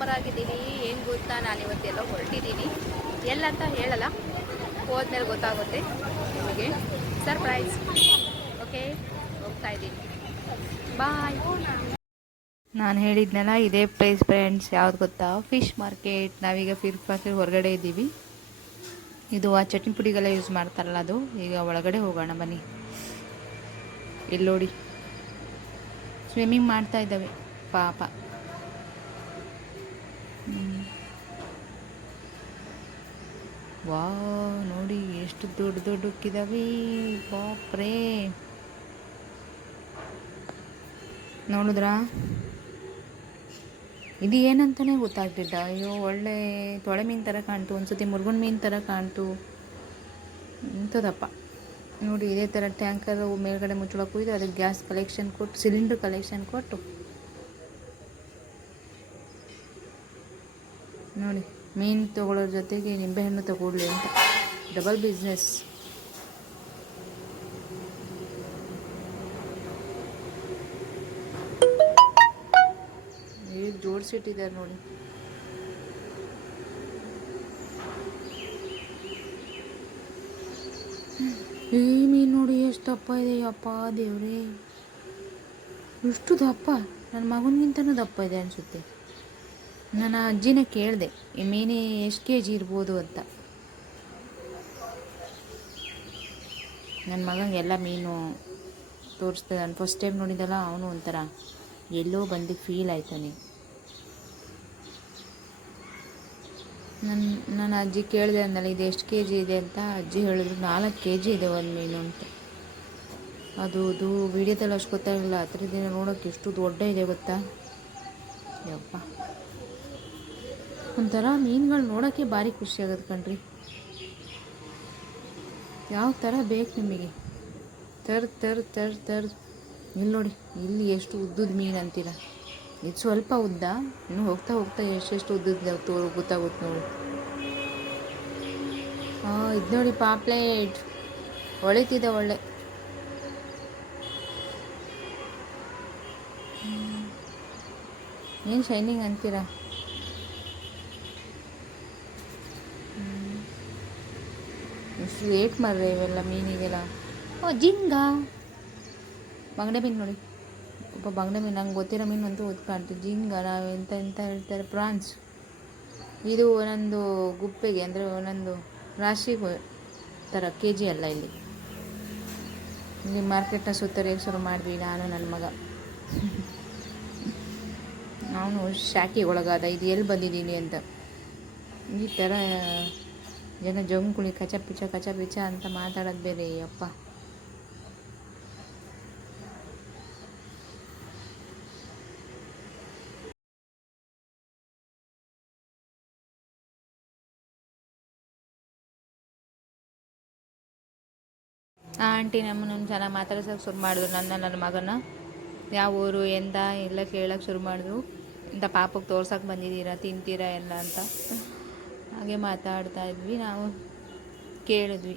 Super ಆಗಿದ್ದೀನಿ. ಏನು ಗೊತ್ತಾ, ನಾನು ಇವತ್ತೆಲ್ಲ ಹೊರಟಿದ್ದೀನಿ. ಎಲ್ಲಂತ ಹೇಳಲ್ಲ, ಹೋದ್ಮೇಲೆ ಗೊತ್ತಾಗುತ್ತೆ ನಿಮಗೆ. ಸರ್ಪ್ರೈಸ್. ಓಕೆ, ಹೋಗ್ತಾ ಇದ್ದೀನಿ. ಬಾಯ್. ನಾನು ಹೇಳಿದ್ನಲ್ಲ, ಇದೇ ಪ್ಲೇಸ್ ಫ್ರೆಂಡ್ಸ್. ಯಾವ್ದು ಗೊತ್ತಾ? Fish market. ನಾವೀಗ ಫಿಶ್ ಮಾರ್ಕೆಟ್ ಹೊರಗಡೆ ಇದ್ದೀವಿ. ಇದು ಆ ಚಟ್ನಿ ಪುಡಿಗೆಲ್ಲ ಯೂಸ್ ಮಾಡ್ತಾರಲ್ಲ ಅದು. ಈಗ ಒಳಗಡೆ ಹೋಗೋಣ ಬನ್ನಿ. ಇಲ್ಲಿ ನೋಡಿ, ಸ್ವಿಮ್ಮಿಂಗ್ ಮಾಡ್ತಾ ಇದ್ದಾವೆ ಪಾಪ. ವಾವ್, ನೋಡಿ ಎಷ್ಟು ದೊಡ್ಡ ದೊಡ್ಡಕ್ಕಿದಾವೆ. ಬಾಪ್ರೇ, ನೋಡಿದ್ರಾ? ಇದು ಏನಂತಲೇ ಗೊತ್ತಾಗ್ತಿಲ್ಲ. ಅಯ್ಯೋ, ಒಳ್ಳೆ ತೊಳೆ ಮೀನು ಥರ ಕಾಣ್ತು, ಒಂದ್ಸತಿ ಮುರುಗನ್ ಮೀನು ಥರ ಕಾಣ್ತು. ಇಂಥದಪ್ಪ ನೋಡಿ. ಇದೇ ಥರ ಟ್ಯಾಂಕರ್ ಮೇಲ್ಗಡೆ ಮುಚ್ಚಳಕ್ಕೆ ಹೋಯ್ತು, ಅದಕ್ಕೆ ಗ್ಯಾಸ್ ಕಲೆಕ್ಷನ್ ಕೊಟ್ಟು, ಸಿಲಿಂಡ್ರ್ ಕಲೆಕ್ಷನ್ ಕೊಟ್ಟು ನೋಡಿ, ಮೀನು ತೊಗೊಳ್ಳೋರ ಜೊತೆಗೆ ನಿಂಬೆಹಣ್ಣು ತಗೊಳ್ಳಿ ಅಂತ. Double business. ಈಗ ಜೋಡಿಸಿಟ್ಟಿದ್ದಾರೆ ನೋಡಿ. ಈ ಮೀನು ನೋಡಿ ಎಷ್ಟು ದಪ್ಪ ಇದೆ. ಅಪ್ಪ ದೇವ್ರೇ, ಇಷ್ಟು ದಪ್ಪ. ನನ್ನ ಮಗನಿಗಿಂತನೂ ದಪ್ಪ ಇದೆ ಅನಿಸುತ್ತೆ. ನನ್ನ ಅಜ್ಜಿನೇ ಕೇಳಿದೆ, ಈ ಮೀನು ಎಷ್ಟು ಕೆ ಜಿ ಇರ್ಬೋದು ಅಂತ. ನನ್ನ ಮಗನಿಗೆಲ್ಲ ಮೀನು ತೋರಿಸ್ದೆ. ನಾನು ಫಸ್ಟ್ ಟೈಮ್ ನೋಡಿದಲ್ಲ, ಅವನು ಒಂಥರ ಎಲ್ಲೋ ಬಂದು ಫೀಲ್ ಆಯ್ತು ಅವನಿಗೆ. ನನ್ನ ಅಜ್ಜಿ ಕೇಳಿದೆ ಅಂದಲ್ಲ, ಇದು ಎಷ್ಟು ಕೆ ಜಿ ಇದೆ ಅಂತ. ಅಜ್ಜಿ ಹೇಳಿದ್ರು 4 ಕೆ ಜಿ ಇದೆ ಒಂದು ಮೀನು ಅಂತ. ಅದು ವಿಡಿಯೋದಲ್ಲಿ ಅಷ್ಟು ಗೊತ್ತಾಗಲಿಲ್ಲ. ಹತ್ತಿರ ದಿನ ನೋಡೋಕ್ಕೆ ಎಷ್ಟು ದೊಡ್ಡ ಇದೆ ಗೊತ್ತಾ. ಯಪ್ಪ, ಒಂಥರ ಮೀನುಗಳು ನೋಡೋಕ್ಕೆ ಭಾರಿ ಖುಷಿ ಆಗೋದು ಕಣ್ರಿ. ಯಾವ ಥರ ಬೇಕು ನಿಮಗೆ, ತರ್. ಇಲ್ಲಿ ನೋಡಿ, ಇಲ್ಲಿ ಎಷ್ಟು ಉದ್ದದ ಮೀನು ಅಂತೀರ. ಇದು ಸ್ವಲ್ಪ ಉದ್ದ, ಇನ್ನು ಹೋಗ್ತಾ ಹೋಗ್ತಾ ಎಷ್ಟೆಷ್ಟು ಉದ್ದದ ಗೊತ್ತಾಗುತ್ತೆ ನೋಡಿ. ಇದು ನೋಡಿ, ಪಾಪ್ಲೆಟ್ ಹೊಳಿತಿದೆ ಒಳ್ಳೆ. ಏನು ಶೈನಿಂಗ್ ಅಂತೀರಾ. ಎಷ್ಟು ರೇಟ್ ಮಾರ್ರೆ ಇವೆಲ್ಲ ಮೀನಿಗೆಲ್ಲ. ಜಿಂಗ ಬಂಗಡೆ ಮೀನು ನೋಡಿ. ಬಂಗಡೆ ಮೀನು ನಂಗೆ ಗೊತ್ತಿರೋ ಮೀನು ಅಂತೂ ಕಾಣ್ತೀವಿ. ಜಿಂಗ, ನಾವು ಎಂತ ಹೇಳ್ತಾರೆ, ಪ್ರಾನ್ಸ್. ಇದು ಒಂದೊಂದು ಗುಪ್ಪೆಗೆ, ಅಂದರೆ ಒಂದೊಂದು ರಾಶಿಗೆ ಥರ ಕೆ ಜಿ ಅಲ್ಲ. ಇಲ್ಲಿ ಮಾರ್ಕೆಟ್ನ ಸುತ್ತರಿಯಕ್ಕೆ ಶುರು ಮಾಡಿದ್ವಿ ನಾನು ನನ್ನ ಮಗ. ಅವನು ಶಾಖೆ ಒಳಗಾದ, ಇದು ಎಲ್ಲಿ ಬಂದಿದ್ದೀನಿ ಅಂತ. ಈ ಥರ ಜನ ಜಂಗುಳಿ ಕಚ ಪಿಚ ಅಂತ ಮಾತಾಡೋದು ಬೇರೆ. ಅಪ್ಪ, ಆಂಟಿ ನಮ್ಮನ್ನು ಚೆನ್ನಾಗಿ ಮಾತಾಡ್ಸೋಕೆ ಶುರು ಮಾಡಿದ್ರು. ನನ್ನ ಮಗನ ಯಾವ ಊರು ಎಂದ ಎಲ್ಲ ಕೇಳೋಕ್ಕೆ ಶುರು ಮಾಡಿದ್ರು. ಇಂಥ ಪಾಪಕ್ಕೆ ತೋರ್ಸೋಕೆ ಬಂದಿದ್ದೀರಾ, ತಿಂತೀರಾ ಎಲ್ಲ ಅಂತ. ಹಾಗೆ ಮಾತಾಡ್ತಾ ಇದ್ವಿ. ನಾವು ಕೇಳಿದ್ವಿ,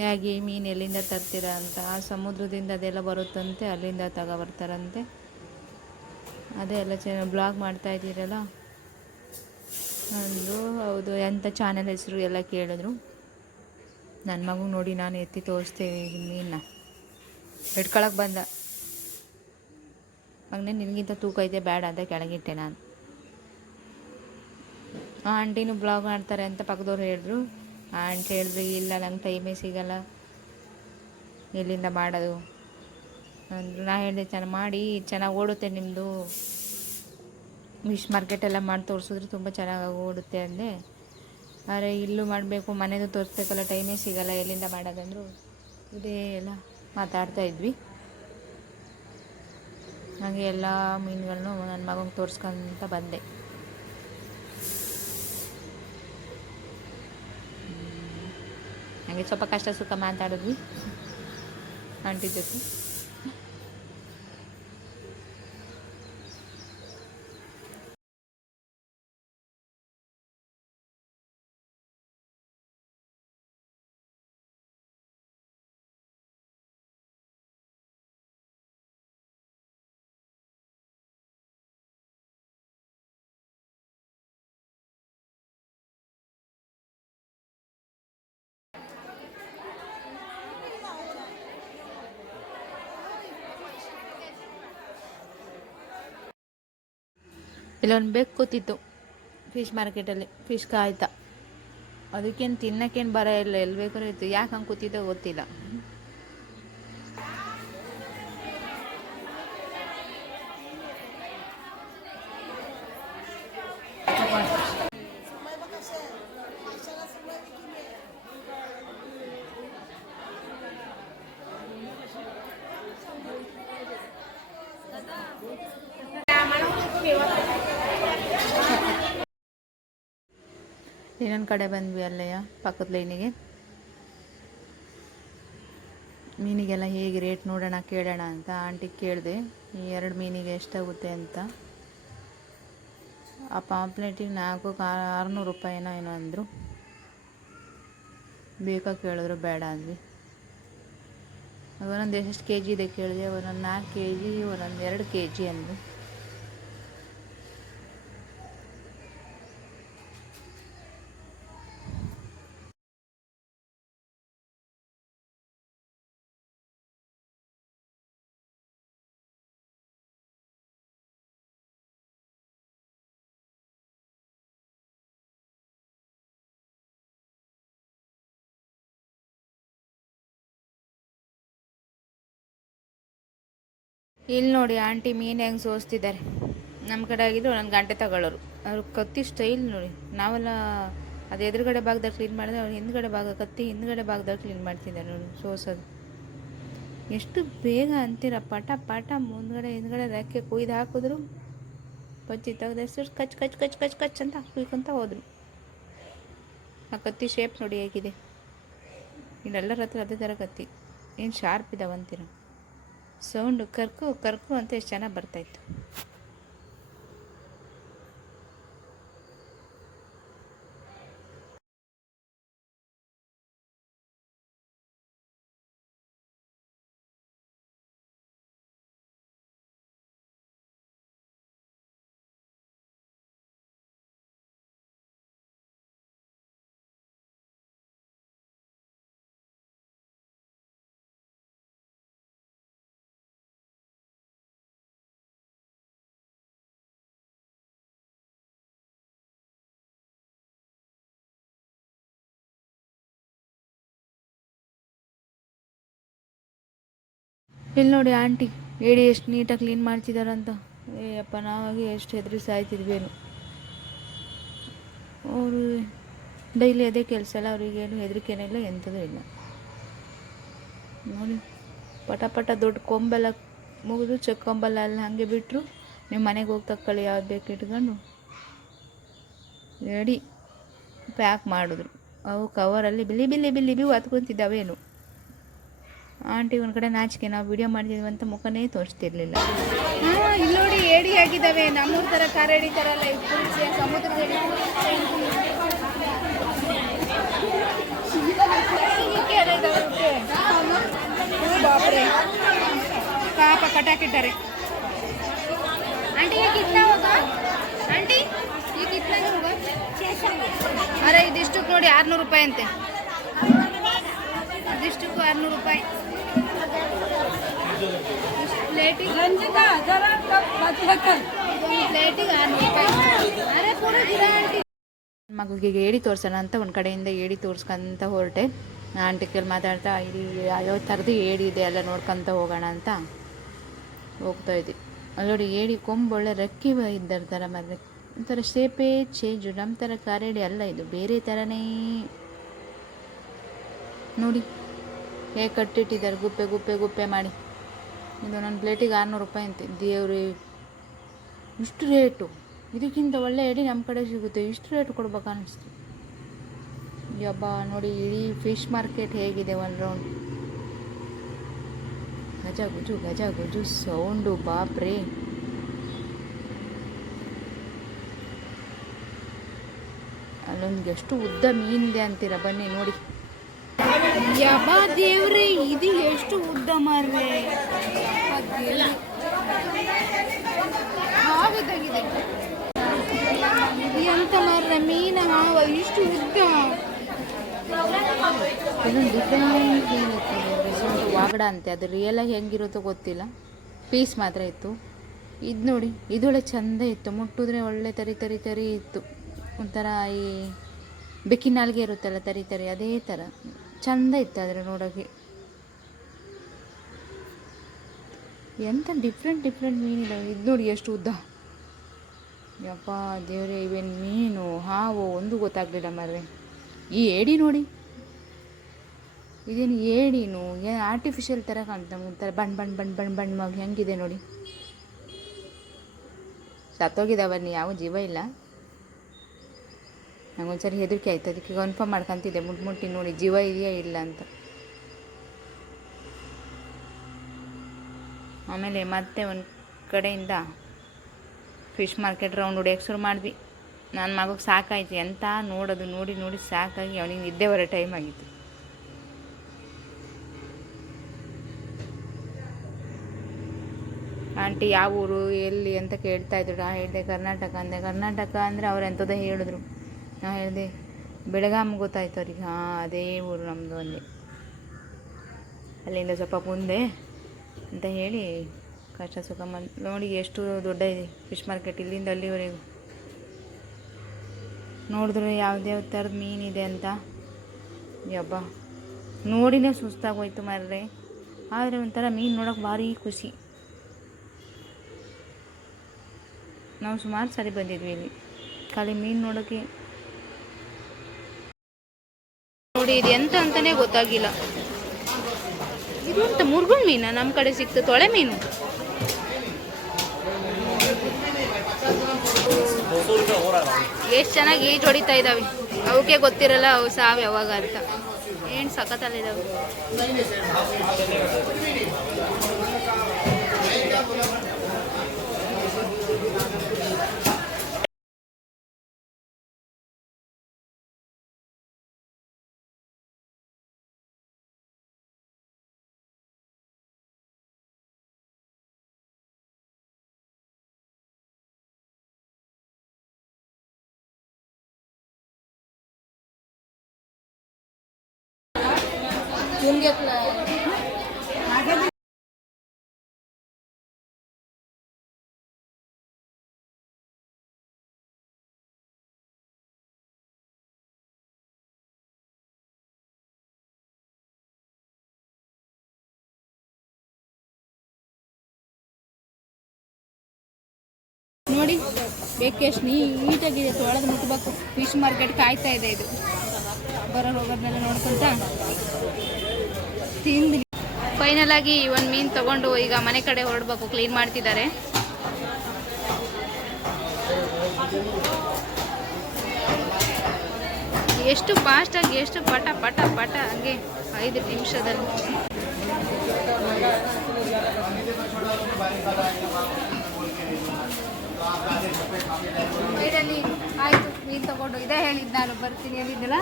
ಹೇಗೆ ಮೀನು ಎಲ್ಲಿಂದ ತರ್ತೀರಾ ಅಂತ. ಆ ಸಮುದ್ರದಿಂದ ಅದೆಲ್ಲ ಬರುತ್ತಂತೆ, ಅಲ್ಲಿಂದ ತಗೊಬರ್ತಾರಂತೆ. ಅದೇ ಎಲ್ಲ ಚೆನ್ನಾಗಿ ಬ್ಲಾಗ್ ಮಾಡ್ತಾಯಿದ್ದೀರಲ್ಲ ಅಂದು. ಹೌದು, ಎಂಥ ಚಾನಲ್ ಹೆಸರು ಎಲ್ಲ ಕೇಳಿದ್ರು. ನನ್ನ ಮಗು ನೋಡಿ, ನಾನು ಎತ್ತಿ ತೋರಿಸ್ತೇವೆ ಮೀನನ್ನ. ಹಿಡ್ಕೊಳಕ್ಕೆ ಬಂದ. ಮಗನೇ, ನಿನಗಿಂತ ತೂಕ ಇದೆ, ಬೇಡ ಅಂತ ಕೆಳಗಿಟ್ಟೆ ನಾನು. ಆಂಟಿನೂ ಬ್ಲಾಗ್ ಮಾಡ್ತಾರೆ ಅಂತ ಪಕ್ಕದವ್ರು ಹೇಳಿದ್ರು. ಆಂಟಿ ಹೇಳಿದ್ರು, ಇಲ್ಲ ನಂಗೆ ಟೈಮೇ ಸಿಗಲ್ಲ, ಎಲ್ಲಿಂದ ಮಾಡೋದು ಅಂದರು. ನಾ ಹೇಳಿದೆ, ಚೆನ್ನಾಗಿ ಓಡುತ್ತೆ ನಿಮ್ಮದು. ಫಿಶ್ ಮಾರ್ಕೆಟೆಲ್ಲ ಮಾಡಿ ತೋರಿಸಿದ್ರೆ ತುಂಬ ಚೆನ್ನಾಗಿ ಓಡುತ್ತೆ ಅಂದೆ. ಆದರೆ ಇಲ್ಲೂ ಮಾಡಬೇಕು, ಮನೆಯದು ತೋರಿಸ್ಬೇಕಲ್ಲ, ಟೈಮೇ ಸಿಗಲ್ಲ, ಎಲ್ಲಿಂದ ಮಾಡೋದಂದರು. ಇದೇ ಎಲ್ಲ ಮಾತಾಡ್ತಾ ಇದ್ವಿ. ಹಾಗೆ ಎಲ್ಲ ಮೀನುಗಳನ್ನು ನನ್ನ ಮಗನಿಗೆ ತೋರಿಸ್ಕೊಂತ ಬಂದೆ. ಹಾಗೆ ಸ್ವಲ್ಪ ಕಷ್ಟ ಸುಖ ಮಾತಾಡಿದ್ವಿ ಆಂಟಿ ಜೊತೆ. ಇಲ್ಲೊಂದು ಬೇಕು ಕೂತಿತ್ತು ಫಿಶ್ ಮಾರ್ಕೆಟಲ್ಲಿ ಫಿಶ್ ಕಾಯ್ತಾ. ಅದಕ್ಕೇನು ತಿನ್ನೋಕ್ಕೇನು ಬರ ಇಲ್ಲ, ಎಲ್ಲಿ ಬೇಕಾದ್ರೂ ಇತ್ತು. ಯಾಕೆ ಹಂಗೆ ಕೂತಿದ್ದೋ ಗೊತ್ತಿಲ್ಲ. ಇನ್ನೊಂದು ಕಡೆ ಬಂದ್ವಿ, ಅಲ್ಲಯ್ಯ ಪಕ್ಕದ ಲೈನಿಗೆ. ಮೀನಿಗೆಲ್ಲ ಹೇಗೆ ರೇಟ್ ನೋಡೋಣ ಕೇಳೋಣ ಅಂತ ಆಂಟಿಗೆ ಕೇಳಿದೆ, ಈ 2 ಮೀನಿಗೆ ಎಷ್ಟಾಗುತ್ತೆ ಅಂತ. ಆ ಪಾಂಪ್ಲೆಟಿಗೆ 600 ರೂಪಾಯಿನೋ ಏನೋ ಅಂದರು. ಬೇಕಾ ಕೇಳಿದ್ರು, ಬೇಡ ಅಂದ್ವಿ. ಒಂದೊಂದು ಎಷ್ಟು ಕೆ ಜಿ ಇದೆ ಕೇಳಿದೆ, ಒಂದೊಂದು 4 ಕೆ ಜಿ, ಒಂದೊಂದು 2 ಕೆ ಜಿ ಅಂದರು. ಇಲ್ಲಿ ನೋಡಿ ಆಂಟಿ ಮೀನು ಹೆಂಗೆ ಸೋಸ್ತಿದ್ದಾರೆ. ನಮ್ಮ ಕಡೆ ಆಗಿದ್ದು ಒಂದೊಂದು ಗಂಟೆ ತಗೊಳ್ಳೋರು. ಅವ್ರು ಕತ್ತಿ ಸ್ಟೈಲ್ ನೋಡಿ. ನಾವೆಲ್ಲ ಅದು ಎದುರುಗಡೆ ಭಾಗದಲ್ಲಿ ಕ್ಲೀನ್ ಮಾಡಿದ್ರೆ ಅವ್ರು ಹಿಂದ್ಗಡೆ ಹಿಂದ್ಗಡೆ ಭಾಗದಲ್ಲಿ ಕ್ಲೀನ್ ಮಾಡ್ತಿದ್ದಾರೆ ನೋಡಿ ಸೋಸೋದು. ಎಷ್ಟು ಬೇಗ ಅಂತೀರ, ಪಟ ಪಟ ಮುಂದ್ಗಡೆ ಹಿಂದ್ಗಡೆ ರೆಕ್ಕೆ ಕುಯ್ದು ಹಾಕಿದ್ರು, ಪಚ್ಚಿ ತೆಗೆದಷ್ಟು ಕಚ್ ಕಚ್ ಕಚ್ ಕಚ್ ಕಚ್ ಅಂತ ಕುಯ್ಕೊಂತ ಹೋದ್ರು. ಆ ಕತ್ತಿ ಶೇಪ್ ನೋಡಿ ಹೇಗಿದೆ. ಇಲ್ಲೆಲ್ಲರ ಹತ್ರ ಅದೇ ಥರ ಕತ್ತಿ, ಏನು ಶಾರ್ಪ್ ಇದಾವಂತೀರ. ಸೌಂಡು ಕರ್ಕು ಅಂತ ಎಷ್ಟು ಚೆನ್ನಾಗಿ ಬರ್ತಾಯಿತ್ತು. ಇಲ್ಲಿ ನೋಡಿ ಆಂಟಿ ಏಡಿ ಎಷ್ಟು ನೀಟಾಗಿ ಕ್ಲೀನ್ ಮಾಡ್ತಿದ್ದಾರಂತ. ಅಪ್ಪ ನಾವಾಗಿ ಎಷ್ಟು ಹೆದರಿ ಸಾಯ್ತಿದ್ವೇನು. ಅವರು ಡೈಲಿ ಅದೇ ಕೆಲಸ ಅಲ್ಲ, ಅವ್ರಿಗೇನು ಹೆದರಿಕೆನೇ ಇಲ್ಲ, ಎಂಥದೂ ಇಲ್ಲ ನೋಡಿ. ಪಟ ಪಟ ದೊಡ್ಡ ಕೊಂಬೆಲ್ಲ ಮುಗಿದು ಕೊಂಬೆಲ್ಲ ಅಲ್ಲಿ ಹಾಗೆ ಬಿಟ್ಟರು. ನೀವು ಮನೆಗೆ ಹೋಗಿ ತಕ್ಕೊಳ್ಳಿ, ಯಾವ್ದು ಬೇಕು ಇಟ್ಕೊಂಡು ರೆಡಿ ಪ್ಯಾಕ್ ಮಾಡಿದ್ರು. ಅವು ಕವರಲ್ಲಿ ಬಿಲಿ ಬಿಲಿ ಬಿಲಿ ಬಿ ಹೊತ್ಕೊತಿದ್ದಾವೇನು. ಆಂಟಿ ಒಂದು ಕಡೆ ನಾಚಿಕೆ, ನಾವು ವಿಡಿಯೋ ಮಾಡಿದ್ವಿ ಅಂತ ಮುಖನೇ ತೋರಿಸ್ತಿರ್ಲಿಲ್ಲ. ಇಲ್ಲಿ ನೋಡಿ ಏಡಿ ಆಗಿದ್ದಾವೆ, ನಮ್ಮೂರ ಥರ ಕಾರೇಡಿ ಥರ ಅಲ್ಲ, ಸಮುದ್ರದಲ್ಲಿ ಬಾಪ್ರೆ ಪಾಪ ಕಟಾಕಿದ್ದಾರೆ. ಆಂಟಿ ಈಗ ಕಿತ್ನಾ ಹೋಗಾ, ಆಂಟಿ ಈಗ ಕಿತ್ನಾ ಹೋಗಾ. ಅರೆ ಇದಿಷ್ಟಕ್ಕೆ ನೋಡಿ 600 ರೂಪಾಯಿ ಅಂತೆ. ಇದಿಷ್ಟಕ್ಕೂ 600 ರೂಪಾಯಿ. ಪ್ಲೇಟಿಗೆ 600 ರೂಪಾಯಿ. ಮಗುಗೆ ಏಡಿ ತೋರ್ಸೋಣ ಅಂತ ಒಂದು ಕಡೆಯಿಂದ ಏಡಿ ತೋರ್ಸ್ಕೊಂತ ಹೊರಟೆ. ಆಂಟಿ ಕೇಳಿ ಮಾತಾಡ್ತಾ ಇಲ್ಲಿ ಯಾವ ಥರದ್ದು ಏಡಿ ಇದೆ ಎಲ್ಲ ನೋಡ್ಕೊತ ಹೋಗೋಣ ಅಂತ ಹೋಗ್ತಾ ಇದ್ವಿ. ಅಲ್ಲೋಡಿ ಏಡಿ ಕೊಂಬು ಒಳ್ಳೆ ರೆಕ್ಕಿ ಇದ್ದಿರ್ತಾರೆ, ಮತ್ತೆ ಒಂಥರ ಶೇಪೇ ಚೇಂಜು. ನಮ್ಮ ಥರ ಕಾರೇಡಿ ಅಲ್ಲ, ಇದು ಬೇರೆ ಥರನೇ ನೋಡಿ ಹೇಗೆ ಕಟ್ಟಿಟ್ಟಿದ್ದಾರೆ, ಗುಪ್ಪೆ ಗುಪ್ಪೆ ಗುಪ್ಪೆ ಮಾಡಿ. ಇದು ನನ್ನ ಪ್ಲೇಟಿಗೆ 600 ರೂಪಾಯಿ ಅಂತೆ. ದೇವ್ರಿ, ಇಷ್ಟು ರೇಟು! ಇದಕ್ಕಿಂತ ಒಳ್ಳೆ ಏಡಿ ನಮ್ಮ ಕಡೆ ಸಿಗುತ್ತೆ, ಇಷ್ಟು ರೇಟ್ ಕೊಡ್ಬೇಕು ಅನ್ನಿಸ್ತು. ಯಬ್ಬಾ ನೋಡಿ ಇಡೀ ಫಿಶ್ ಮಾರ್ಕೆಟ್ ಹೇಗಿದೆ. ಒಂದು ರೌಂಡ್ ಗಜ ಗುಜು ಸೌಂಡು, ಬಾಪ್ರೇ. ಅಲ್ಲೊಂದು ಎಷ್ಟು ಉದ್ದ ಮೀನಿದೆ ಅಂತೀರ, ಬನ್ನಿ ನೋಡಿ. ಯಬ್ಬಾ ದೇವ್ರಿ, ಇದು ಎಷ್ಟು ಉದ್ದ ಮಾರ್ರೆ, ಹಾವಿದಾಗಿದೆ. ಎಂತ ಮಾರ್ರೆ ಮೀನ ಹಾವ, ಇಷ್ಟು ಉದ್ದ. ಇದೊಂದು ಡಿಫ್ರೆಂಟ್ ಏನಿತ್ತು ವಾಗಡ ಅಂತೆ, ಅದು ರಿಯಲಾಗಿ ಹೆಂಗಿರುತ್ತೋ ಗೊತ್ತಿಲ್ಲ. ಪೀಸ್ ಮಾತ್ರ ಇತ್ತು. ಇದು ನೋಡಿ, ಇದೊಳ್ಳೆ ಚಂದ ಇತ್ತು, ಮುಟ್ಟಿದ್ರೆ ಒಳ್ಳೆ ತರಿ ತರಿ ತರಿ ಇತ್ತು. ಒಂಥರ ಈ ಬೆಕ್ಕಿನ ನಾಲ್ಗೆ ಇರುತ್ತಲ್ಲ ತರಿ ತರಿ, ಅದೇ ಥರ ಚಂದ ಇತ್ತು ಆದರೆ ನೋಡೋಕ್ಕೆ. ಎಂಥ ಡಿಫ್ರೆಂಟ್ ಡಿಫ್ರೆಂಟ್ ಮೀನಿದ್ದಾವೆ. ಇದು ನೋಡಿ ಎಷ್ಟು ಉದ್ದ, ಯಪ್ಪ ದೇವರೇ, ಇವೇನು ಮೀನು ಹಾವು ಒಂದು ಗೊತ್ತಾಗಲಿಲ್ಲ ಮರವೆ. ಈ ಏಡಿ ನೋಡಿ, ಇದೇನು ಏಡಿನು, ಏನು ಆರ್ಟಿಫಿಷಿಯಲ್ ಥರ ಕಾಣ್ತಾ ಒಂಥರ ಬಣ್ಣ ಬಣ್ಣ ಬಣ್ಣ ಬಣ್ಣ ಬಣ್ಣವಾಗಿ ಹೆಂಗಿದೆ ನೋಡಿ. ಸತ್ತೋಗಿದ್ದಾವಲ್ಲಿ, ಯಾವ ಜೀವ ಇಲ್ಲ. ನಂಗೊಂದ್ಸರಿ ಹೆದರಿಕೆ ಆಯ್ತು, ಅದಕ್ಕೆ ಕನ್ಫರ್ಮ್ ಮಾಡ್ಕೊತಿದ್ದೆ ಮುಟ್ಟಿ ನೋಡಿ ಜೀವ ಇದೆಯಾ ಇಲ್ಲ ಅಂತ. ಆಮೇಲೆ ಮತ್ತೆ ಒಂದು ಕಡೆಯಿಂದ ಫಿಶ್ ಮಾರ್ಕೆಟ್ ರೌಂಡ್ ಹೊಡಿಯೋಕ್ಕೆ ಶುರು ಮಾಡಿದ್ವಿ. ನನ್ನ ಮಗುಗೆ ಸಾಕಾಯ್ತು, ಎಂತ ನೋಡೋದು ನೋಡಿ ನೋಡಿ ಸಾಕಾಗಿ ಅವನಿಗೆ ನಿದ್ದೆ ಬರೋ ಟೈಮ್ ಆಗಿತ್ತು. ಆಂಟಿ ಯಾವ ಊರು ಎಲ್ಲಿ ಅಂತ ಕೇಳ್ತಾಯಿದ್ರು. ನಾ ಹೇಳಿದೆ ಕರ್ನಾಟಕ ಅಂದೆ. ಕರ್ನಾಟಕ ಅಂದರೆ ಅವ್ರು ಎಂಥದ್ದೇ ಹೇಳಿದ್ರು. ನಾ ಹೇಳಿದೆ ಬೆಳಗಾಂ ಗೊತ್ತಾಯ್ತು ಅವ್ರಿಗೆ. ಹಾಂ ಅದೇ ಊರು ನಮ್ಮದು ಅಂದೆ. ಅಲ್ಲಿಂದ ಸ್ವಲ್ಪ ಮುಂದೆ ಅಂತ ಹೇಳಿ ಕಷ್ಟ ಸುಖ ನೋಡಿ ಎಷ್ಟು ದೊಡ್ಡ ಇದೆ ಫಿಶ್ ಮಾರ್ಕೆಟ್, ಇಲ್ಲಿಂದ ಅಲ್ಲಿವರೆಗೂ. ನೋಡಿದ್ರೆ ಯಾವುದೇ ಥರದ ಮೀನಿದೆ ಅಂತ ಯಬ್ಬ ನೋಡಿನೇ ಸುಸ್ತಾಗೋಯ್ತು ಮರ್ರೆ. ಆದರೆ ಒಂಥರ ಮೀನು ನೋಡೋಕೆ ಭಾರಿ ಖುಷಿ. ನಾವು ಸುಮಾರು ಸಾರಿ ಬಂದಿದ್ವಿ ಇಲ್ಲಿ ಖಾಲಿ ಮೀನು ನೋಡೋಕ್ಕೆ. ನೋಡಿ ಇದು ಎಂತ ಅಂತಲೇ ಗೊತ್ತಾಗಿಲ್ಲ. ಇದು ಅಂತ ಮುರುಗುನ್ ಮೀನ, ನಮ್ಮ ಕಡೆ ಸಿಕ್ತು ತೊಳೆ ಮೀನು. ಎಷ್ಟು ಚೆನ್ನಾಗಿ ಈಜು ಹೊಡಿತಾ ಇದ್ದಾವೆ. ಅವಕ್ಕೆ ಗೊತ್ತಿರಲ್ಲ ಅವು ಸಾವು ಯಾವಾಗ ಅಂತ. ಏನು ಸಖತ್ತಲ್ಲಿದ್ದಾವೆ. ನೋಡಿ ಬೇಕೆ ಎಷ್ಟು ನೀಟಾಗಿದೆ, ತೊಳೆದು ಮುಟ್ಬೇಕು. ಫಿಶ್ ಮಾರ್ಕೆಟ್ ಕಾಯ್ತಾ ಇದೆ. ಇದು ಬರೋರು ಹೋಗೋದನ್ನೆಲ್ಲ ನೋಡ್ಕೊಂತ ತಿಂದು ಫೈನಲ್ ಆಗಿ ಒಂದು ಮೀನು ತಗೊಂಡು ಈಗ ಮನೆ ಕಡೆ ಹೊರಡ್ಬೇಕು. ಕ್ಲೀನ್ ಮಾಡ್ತಿದ್ದಾರೆ. ಎಷ್ಟು ಫಾಸ್ಟಾಗಿ, ಎಷ್ಟು ಪಟ ಪಟ ಪಟ ಹಂಗೆ 5 ನಿಮಿಷದಲ್ಲಿ. ಸೈಡಲ್ಲಿ ಆಯಿತು ಮೀನು ತಗೊಂಡು ಇದೇ ಹೇಳಿದ್ದು ನಾನು ಬರ್ತೀನಿ ಹೇಳಿದ್ದೆಲ್ಲ.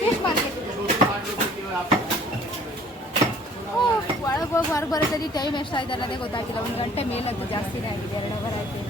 ಫಿಶ್ ಮಾರ್ಕೆಟ್ ಒಳಗೆ ಹೋಗಿ ಹೊರಗೆ ಬರೋದಲ್ಲಿ ಟೈಮ್ ಎಷ್ಟಾಯ್ತಲ್ಲ ಅದೇ ಗೊತ್ತಾಗಿಲ್ಲ. 1 ಗಂಟೆ ಮೇಲಂತೂ ಜಾಸ್ತಿನೇ ಆಗಿದೆ, 2 ಅವರ್ ಆಯಿತು.